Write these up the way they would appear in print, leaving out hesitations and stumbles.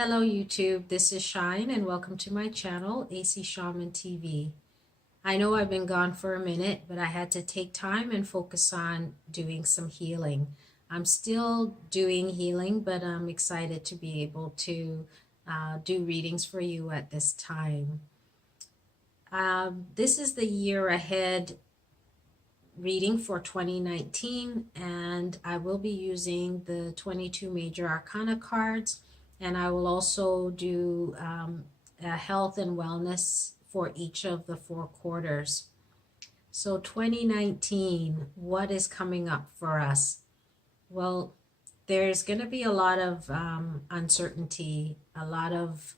Hello YouTube, this is Shine and welcome to my channel, AC Shaman TV. I know I've been gone for a minute, but I had to take time and focus on doing some healing. I'm still doing healing, but I'm excited to be able to do readings for you at this time. This is the year ahead reading for 2019, and I will be using the 22 major arcana cards, and I will also do a health and wellness for each of the 4 quarters. So 2019, what is coming up for us? Well, there's going to be a lot of uncertainty, a lot of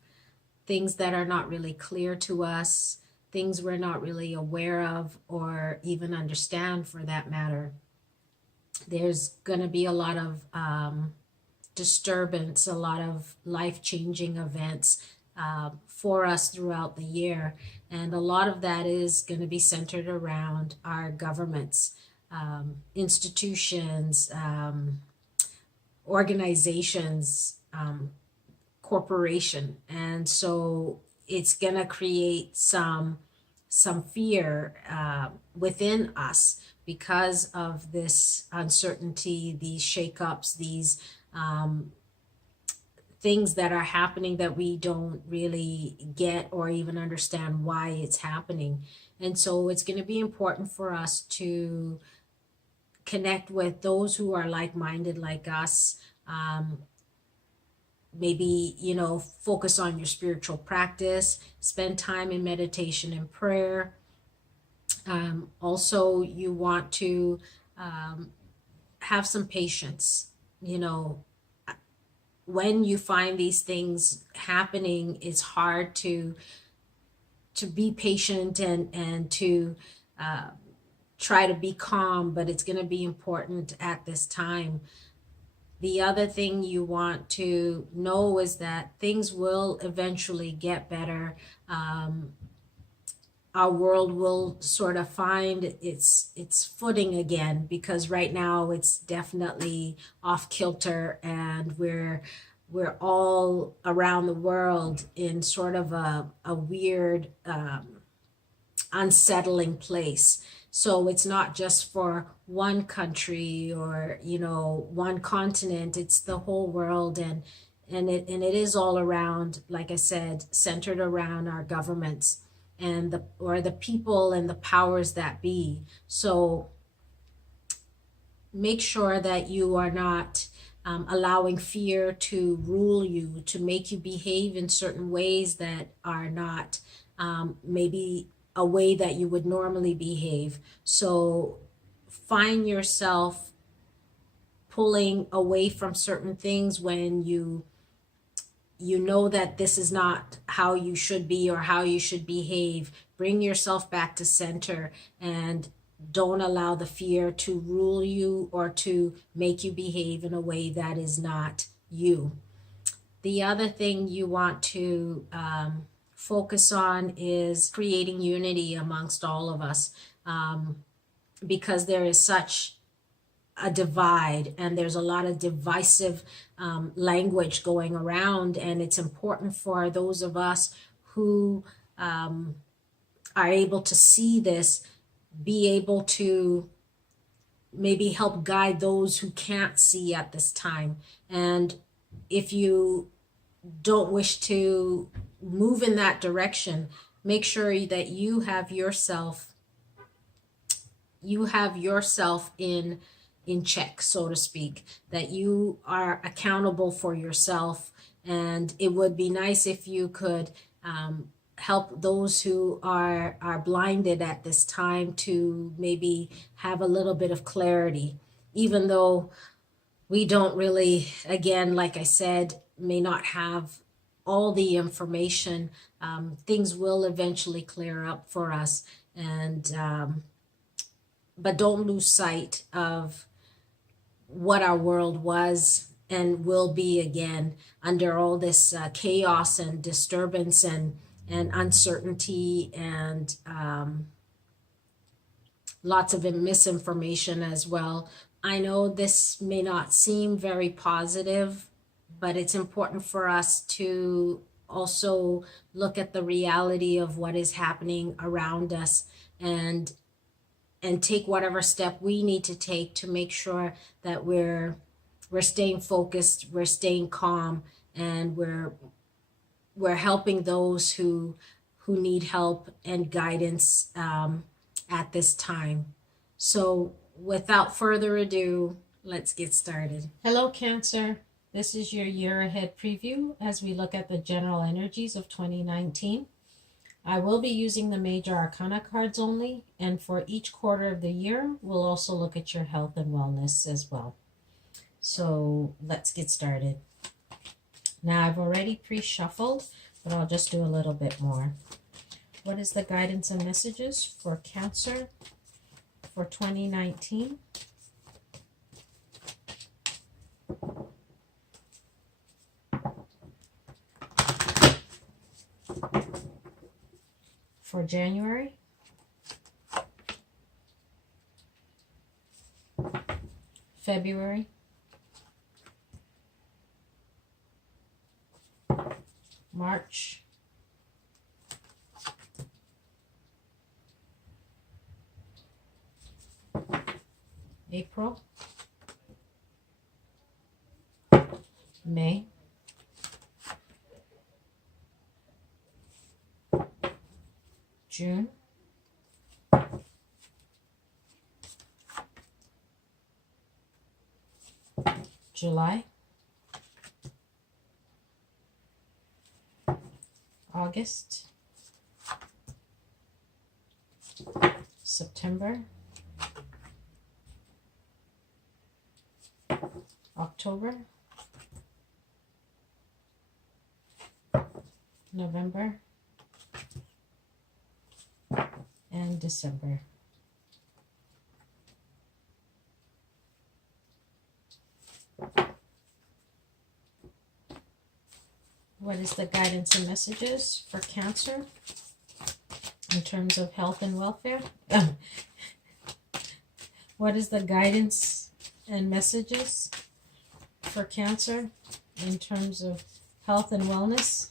things that are not really clear to us, things we're not really aware of or even understand for that matter. There's going to be a lot of disturbance, a lot of life-changing events for us throughout the year. And a lot of that is going to be centered around our governments, institutions, organizations, corporation. And so it's going to create some fear within us because of this uncertainty, these shakeups, these things that are happening that we don't really get or even understand why it's happening. And so it's going to be important for us to connect with those who are like-minded like us. Maybe, focus on your spiritual practice, spend time in meditation and prayer. Also, you want to have some patience. When you find these things happening, it's hard to be patient and to try to be calm, but it's going to be important at this time. The other thing you want to know is that things will eventually get better. Our world will sort of find its footing again, because right now it's definitely off kilter, and we're all around the world in sort of a weird, unsettling place. So it's not just for one country or, one continent, it's the whole world. And it is all around, like I said, centered around our governments and the people and the powers that be. So make sure that you are not allowing fear to rule you, to make you behave in certain ways that are not maybe a way that you would normally behave. So find yourself pulling away from certain things when you know that this is not how you should be or how you should behave. Bring yourself back to center and don't allow the fear to rule you or to make you behave in a way that is not you. The other thing you want to focus on is creating unity amongst all of us, because there is such a divide and there's a lot of divisive language going around, and it's important for those of us who are able to see this, be able to maybe help guide those who can't see at this time. And if you don't wish to move in that direction, make sure that you have yourself in check, so to speak, that you are accountable for yourself. And it would be nice if you could help those who are blinded at this time to maybe have a little bit of clarity, even though we don't really, again, like I said, may not have all the information. Things will eventually clear up for us, and but don't lose sight of what our world was and will be again under all this chaos and disturbance and uncertainty and lots of misinformation as well. I know this may not seem very positive, but it's important for us to also look at the reality of what is happening around us, and take whatever step we need to take to make sure that we're staying focused, we're staying calm, and we're helping those who need help and guidance at this time. So without further ado, let's get started. Hello, Cancer. This is your year ahead preview as we look at the general energies of 2019. I will be using the major arcana cards only, and for each quarter of the year, we'll also look at your health and wellness as well. So let's get started. Now, I've already pre-shuffled, but I'll just do a little bit more. What is the guidance and messages for Cancer for 2019? For January, February, March, April, May, June, July, August, September, October, November, and December. What is the guidance and messages for Cancer in terms of health and welfare? What is the guidance and messages for Cancer in terms of health and wellness?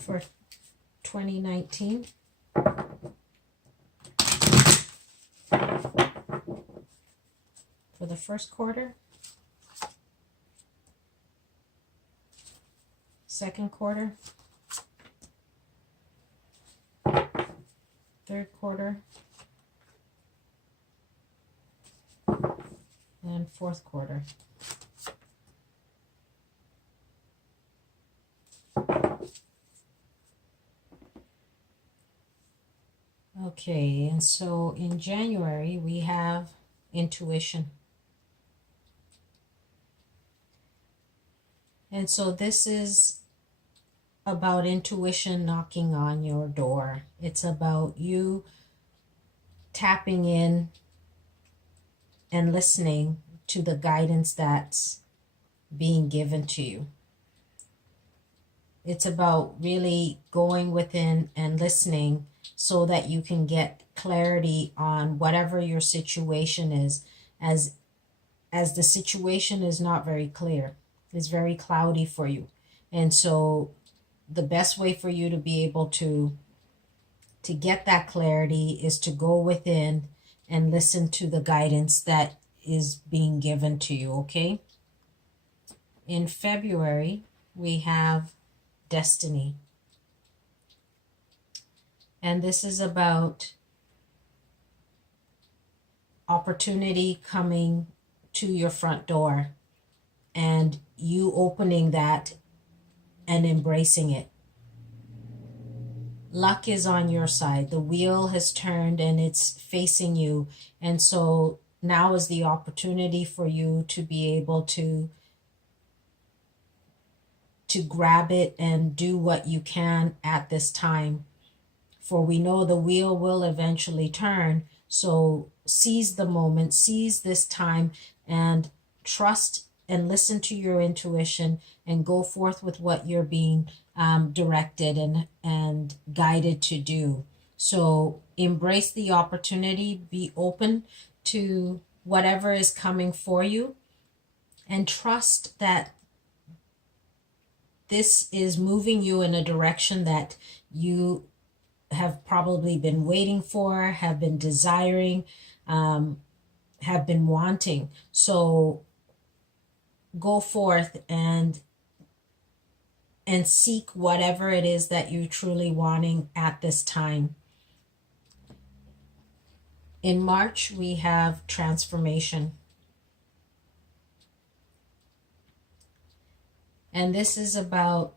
For 2019. For the first quarter, second quarter, third quarter, and fourth quarter. Okay, and so in January we have intuition. And so this is about intuition knocking on your door. It's about you tapping in and listening to the guidance that's being given to you. It's about really going within and listening so that you can get clarity on whatever your situation is, as the situation is not very clear. It's very cloudy for you. And so the best way for you to be able to get that clarity is to go within and listen to the guidance that is being given to you, okay? In February, we have destiny. And this is about opportunity coming to your front door and you opening that and embracing it. Luck is on your side. The wheel has turned and it's facing you. And so now is the opportunity for you to be able to grab it and do what you can at this time. For we know the wheel will eventually turn. So seize the moment, seize this time, and trust and listen to your intuition and go forth with what you're being directed and guided to do. So embrace the opportunity, be open to whatever is coming for you, and trust that this is moving you in a direction that you have probably been waiting for, have been desiring, have been wanting. So go forth and seek whatever it is that you're truly wanting at this time. In March, we have transformation. And this is about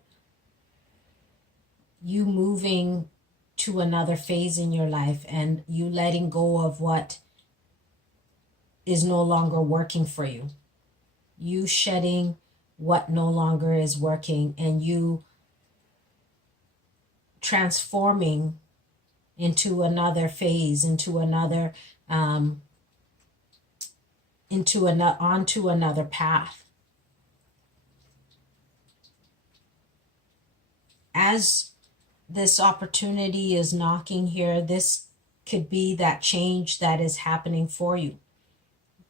you moving to another phase in your life and you letting go of what is no longer working for you. You shedding what no longer is working and you transforming into another phase, onto another path. As this opportunity is knocking here, this could be that change that is happening for you.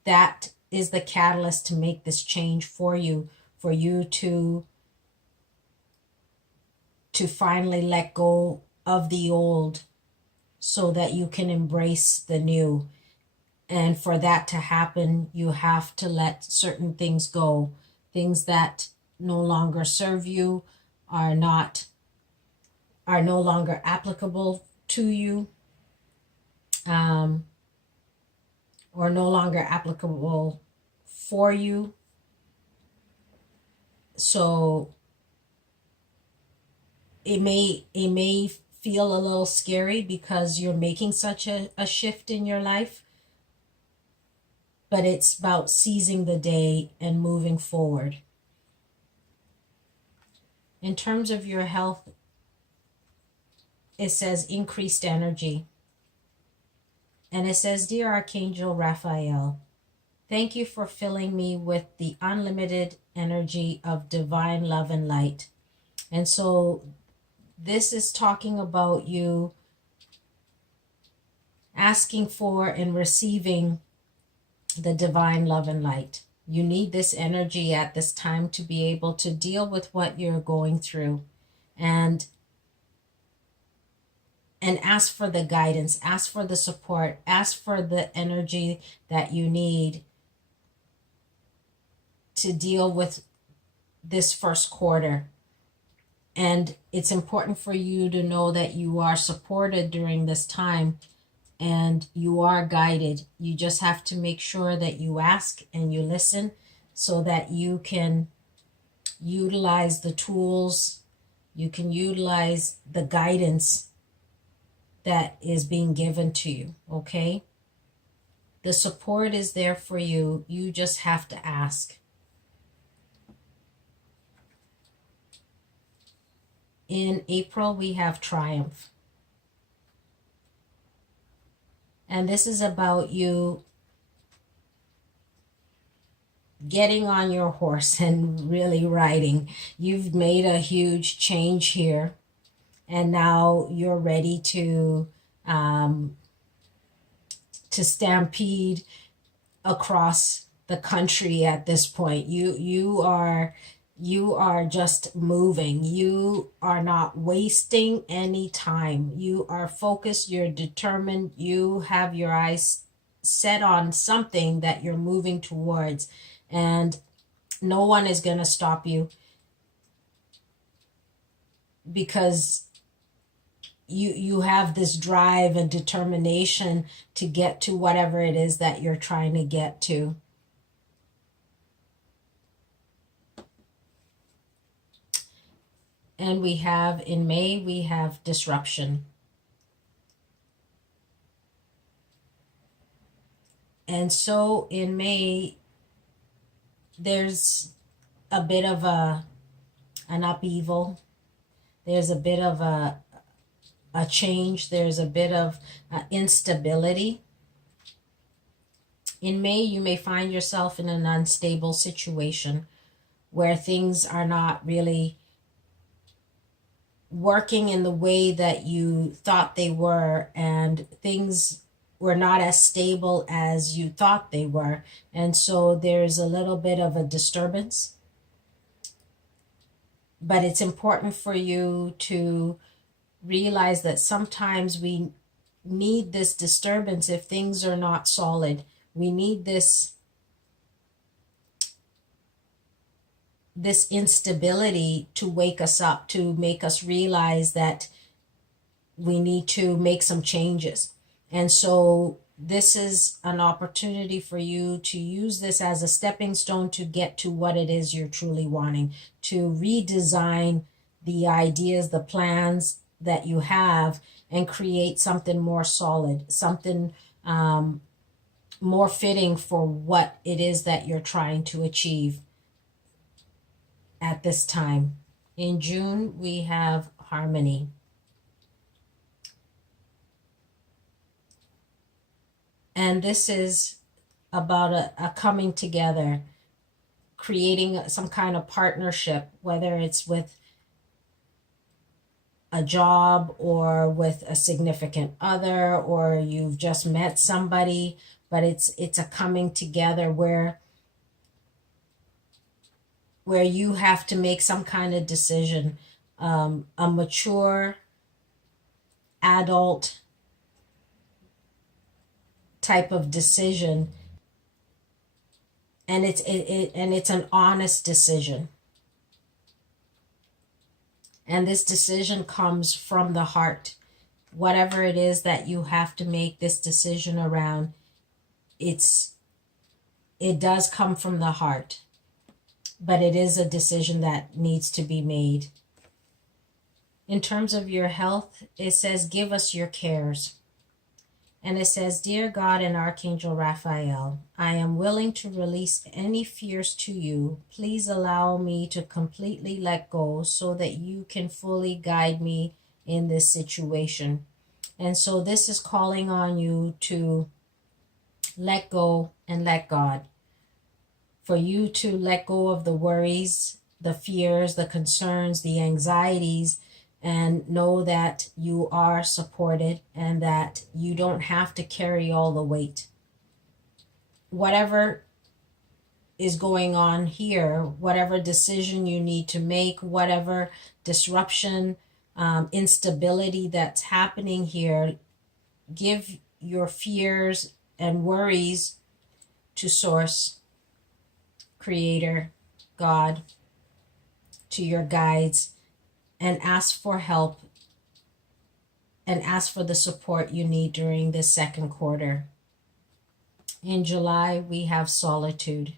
That is the catalyst to make this change for you to finally let go of the old so that you can embrace the new. And for that to happen, you have to let certain things go. Things that no longer serve you, are no longer applicable to you, or no longer applicable for you. So it may feel a little scary because you're making such a shift in your life, but it's about seizing the day and moving forward. In terms of your health, it says increased energy. And it says, Dear Archangel Raphael, thank you for filling me with the unlimited energy of divine love and light. And so this is talking about you asking for and receiving the divine love and light. You need this energy at this time to be able to deal with what you're going through and ask for the guidance, ask for the support, ask for the energy that you need to deal with this first quarter. And it's important for you to know that you are supported during this time and you are guided. You just have to make sure that you ask and you listen so that you can utilize the tools, you can utilize the guidance that is being given to you, okay? The support is there for you. You just have to ask. In April, we have triumph. And this is about you getting on your horse and really riding. You've made a huge change here. And now you're ready to stampede across the country at this point. You are just moving. You are not wasting any time. You are focused, you're determined, you have your eyes set on something that you're moving towards, and no one is going to stop you because you have this drive and determination to get to whatever it is that you're trying to get to. And we have, in May, we have disruption. And so in May, there's a bit of an upheaval. There's a bit of a change. There's a bit of instability. In May, you may find yourself in an unstable situation where things are not really working in the way that you thought they were, and things were not as stable as you thought they were. And so there's a little bit of a disturbance. But it's important for you to realize that sometimes we need this disturbance if things are not solid. We need this instability to wake us up, to make us realize that we need to make some changes. And so this is an opportunity for you to use this as a stepping stone to get to what it is you're truly wanting, to redesign the ideas, the plans that you have, and create something more solid, something more fitting for what it is that you're trying to achieve at this time. In June, we have harmony. And this is about a coming together, creating some kind of partnership, whether it's with a job or with a significant other, or you've just met somebody, but it's a coming together where you have to make some kind of decision, a mature adult type of decision, and it's an honest decision. And this decision comes from the heart. Whatever it is that you have to make this decision around, it does come from the heart, but it is a decision that needs to be made. In terms of your health, it says, give us your cares. And it says, Dear God and Archangel Raphael, I am willing to release any fears to you. Please allow me to completely let go so that you can fully guide me in this situation. And so this is calling on you to let go and let God. For you to let go of the worries, the fears, the concerns, the anxieties, and know that you are supported and that you don't have to carry all the weight. Whatever is going on here, whatever decision you need to make, whatever disruption, instability that's happening here, give your fears and worries to Source, Creator, God, to your guides, and ask for help and ask for the support you need during this second quarter. In July, we have solitude.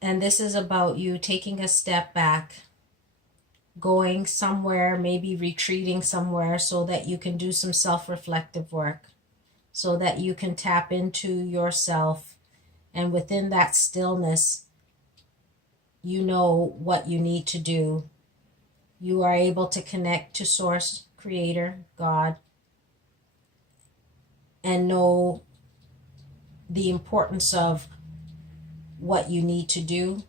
And this is about you taking a step back, going somewhere, maybe retreating somewhere so that you can do some self-reflective work, so that you can tap into yourself. And within that stillness, you know what you need to do. You are able to connect to Source, Creator, God, and know the importance of what you need to do,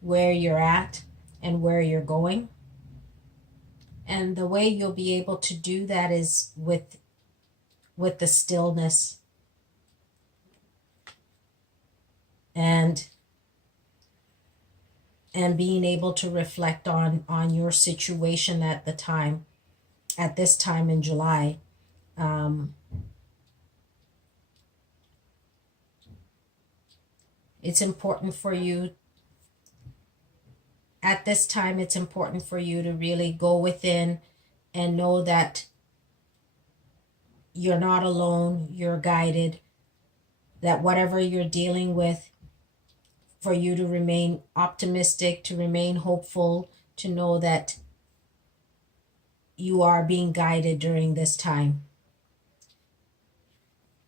where you're at, and where you're going. And the way you'll be able to do that is with the stillness and being able to reflect on your situation at this time in July. It's important for you at this time, it's important for you to really go within and know that you're not alone, you're guided, that whatever you're dealing with, for you to remain optimistic, to remain hopeful, to know that you are being guided during this time.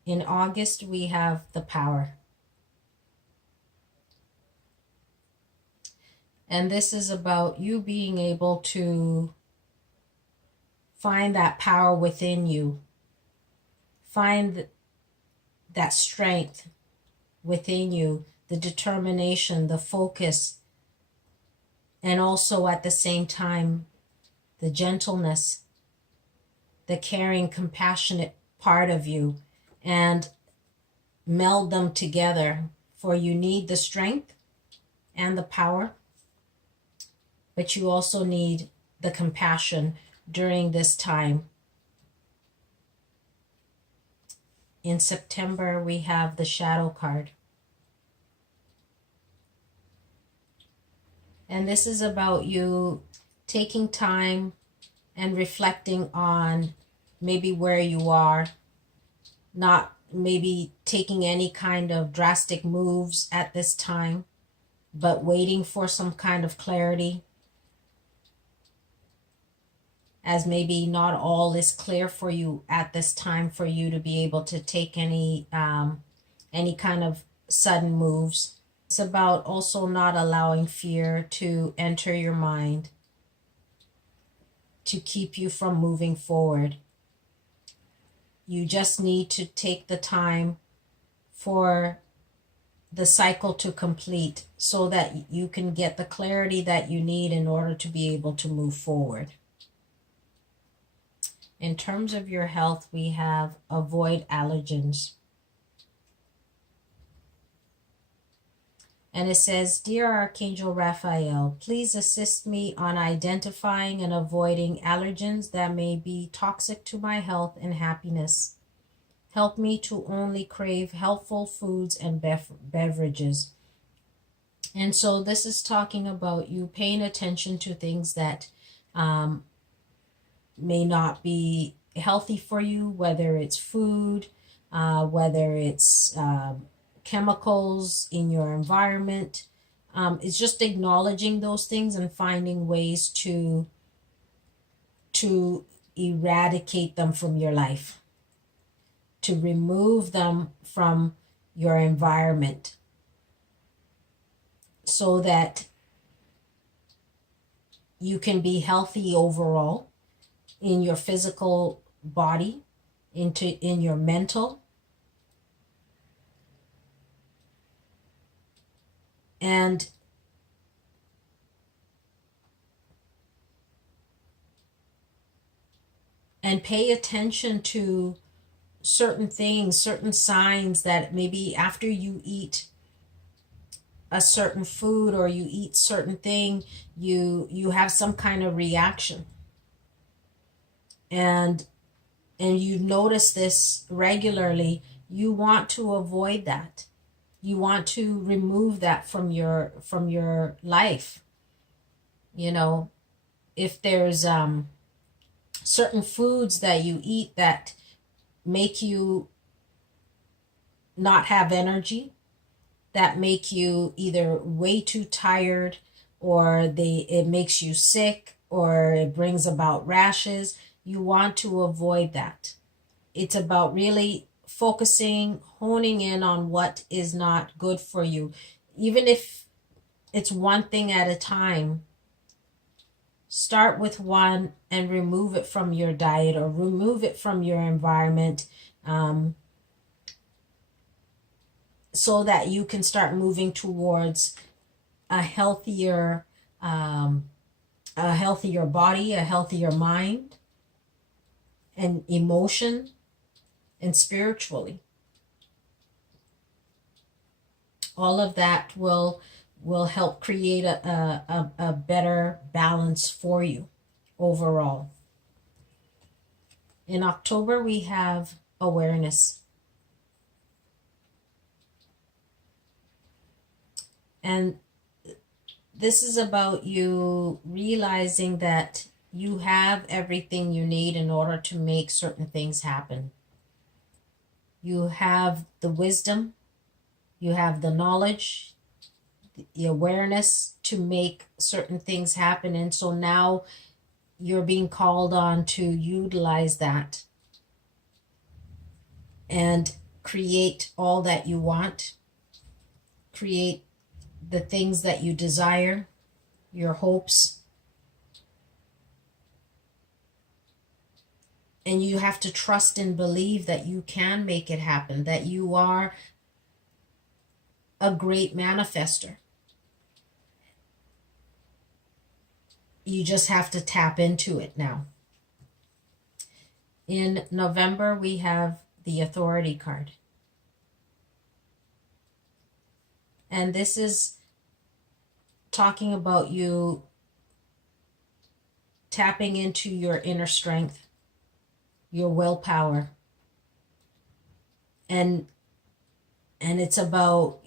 In August, we have the power. And this is about you being able to find that power within you. Find that strength within you, the determination, the focus and also at the same time, the gentleness, the caring, compassionate part of you, and meld them together. For you need the strength and the power, but you also need the compassion during this time. In September, we have the shadow card. And this is about you taking time and reflecting on maybe where you are, not maybe taking any kind of drastic moves at this time, but waiting for some kind of clarity, as maybe not all is clear for you at this time for you to be able to take any kind of sudden moves. It's about also not allowing fear to enter your mind to keep you from moving forward. You just need to take the time for the cycle to complete so that you can get the clarity that you need in order to be able to move forward. In terms of your health, we have avoid allergens. And it says, Dear Archangel Raphael, please assist me on identifying and avoiding allergens that may be toxic to my health and happiness. Help me to only crave healthful foods and beverages. And so this is talking about you paying attention to things that may not be healthy for you, whether it's food, whether it's chemicals in your environment. It's just acknowledging those things and finding ways to eradicate them from your life, to remove them from your environment so that you can be healthy overall in your physical body, in your mental, and pay attention to certain things, certain signs that maybe after you eat a certain food or you eat certain thing, you have some kind of reaction. And you notice this regularly. You want to avoid that. You want to remove that from your life. You know, if there's certain foods that you eat that make you not have energy, that make you either way too tired, or it makes you sick, or it brings about rashes, you want to avoid that. It's about really focusing, honing in on what is not good for you. Even if it's one thing at a time, start with one and remove it from your diet or remove it from your environment, so that you can start moving towards a healthier body, a healthier mind, and emotion, and spiritually. All of that will help create a better balance for you overall. In October, we have awareness. And this is about you realizing that you have everything you need in order to make certain things happen. You have the wisdom, you have the knowledge, the awareness to make certain things happen. And so now you're being called on to utilize that and create all that you want, create the things that you desire, your hopes. And you have to trust and believe that you can make it happen, that you are a great manifester. You just have to tap into it now. In November, we have the Authority card. And this is talking about you tapping into your inner strength, your willpower. And it's about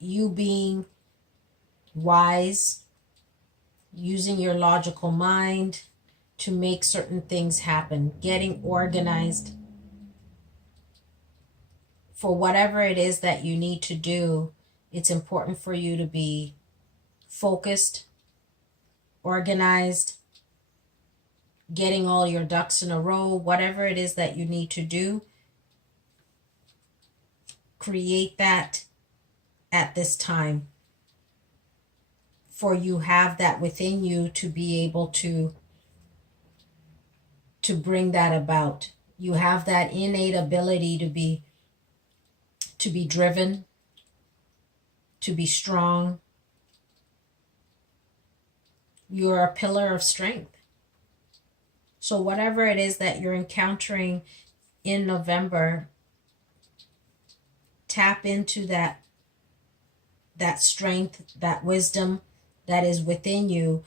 you being wise, using your logical mind to make certain things happen, getting organized for whatever it is that you need to do. It's important for you to be focused, organized, getting all your ducks in a row, whatever it is that you need to do. Create that at this time, for you have that within you to be able to bring that about. You have that innate ability to be driven, to be strong. You're a pillar of strength. So whatever it is that you're encountering in November, tap into that strength, that wisdom that is within you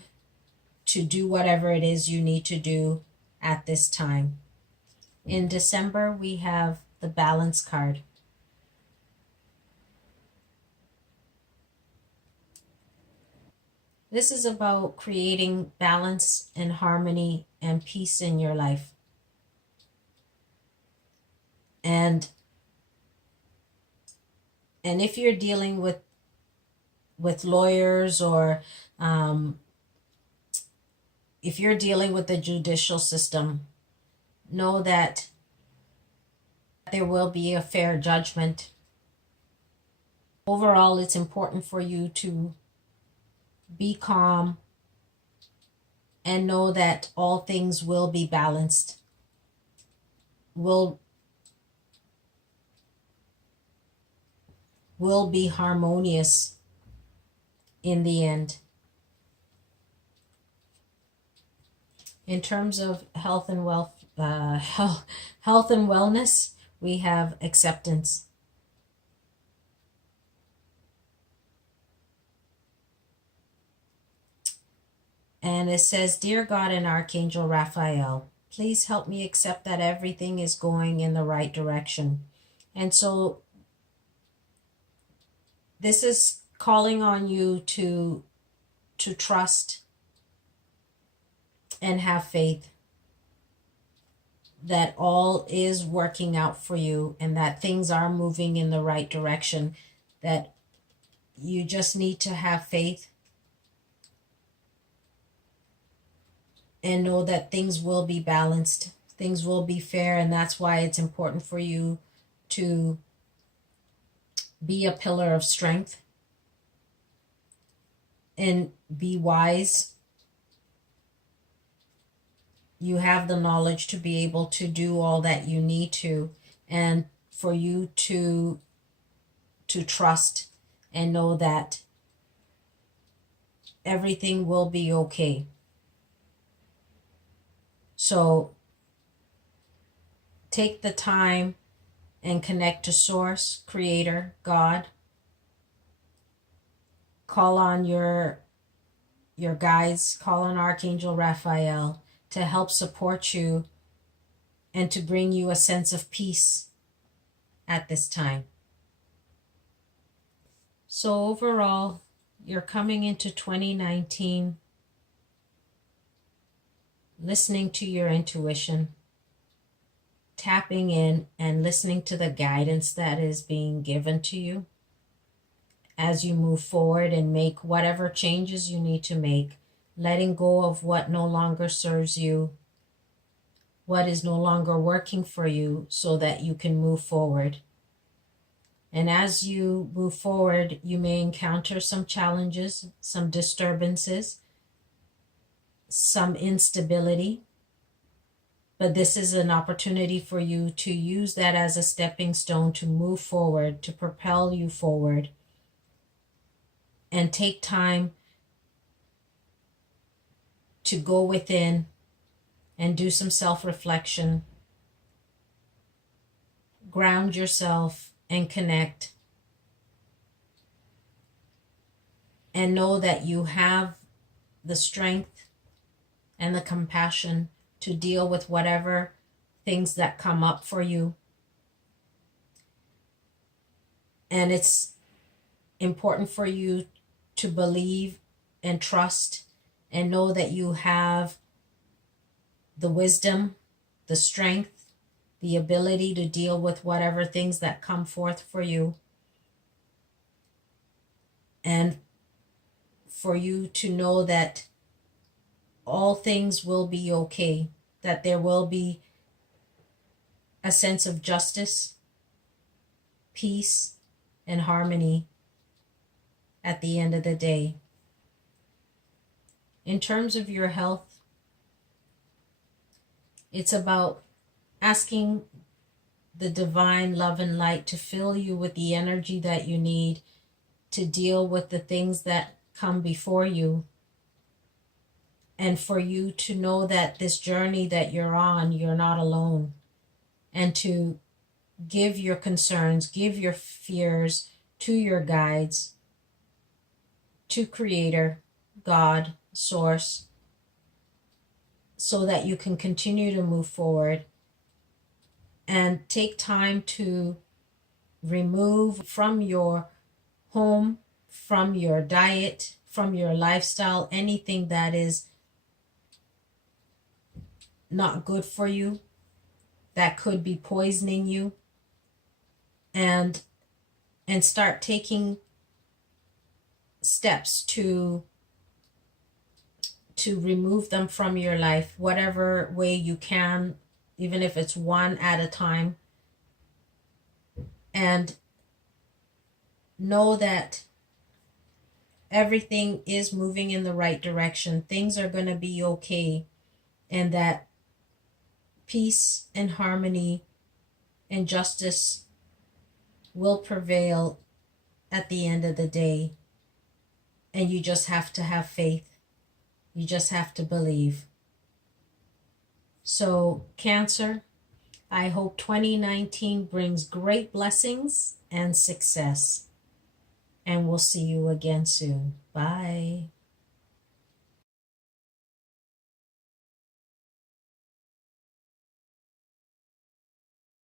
to do whatever it is you need to do at this time. In December, we have the Balance card. This is about creating balance and harmony and peace in your life. And if you're dealing with lawyers, or if you're dealing with the judicial system, know that there will be a fair judgment. Overall, it's important for you to be calm and know that all things will be balanced, will be harmonious in the end. In terms of health and wellness, we have acceptance. And it says, "Dear God and Archangel Raphael, please help me accept that everything is going in the right direction." And so this is calling on you to trust and have faith that all is working out for you and that things are moving in the right direction, that you just need to have faith and know that things will be balanced, things will be fair. And that's why it's important for you to be a pillar of strength and be wise. You have the knowledge to be able to do all that you need to, and for you to trust and know that everything will be okay. So take the time and connect to Source, Creator, God. Call on your guides, call on Archangel Raphael to help support you and to bring you a sense of peace at this time. So overall, you're coming into 2019 listening to your intuition, tapping in and listening to the guidance that is being given to you as you move forward and make whatever changes you need to make, letting go of what no longer serves you, what is no longer working for you, so that you can move forward. And as you move forward, you may encounter some challenges, some disturbances, some instability, but this is an opportunity for you to use that as a stepping stone to move forward, to propel you forward, and take time to go within and do some self-reflection, ground yourself and connect, and know that you have the strength and the compassion to deal with whatever things that come up for you. And it's important for you to believe and trust and know that you have the wisdom, the strength, the ability to deal with whatever things that come forth for you. And for you to know that all things will be okay, that there will be a sense of justice, peace, and harmony at the end of the day. In terms of your health, it's about asking the divine love and light to fill you with the energy that you need to deal with the things that come before you. And for you to know that this journey that you're on, you're not alone. And to give your concerns, give your fears to your guides, to Creator, God, Source, so that you can continue to move forward. And take time to remove from your home, from your diet, from your lifestyle, anything that is not good for you, that could be poisoning you, and start taking steps to remove them from your life, whatever way you can, even if it's one at a time. And know that everything is moving in the right direction. Things are going to be okay, and that peace and harmony and justice will prevail at the end of the day. And you just have to have faith. You just have to believe. So, Cancer, I hope 2019 brings great blessings and success. And we'll see you again soon. Bye.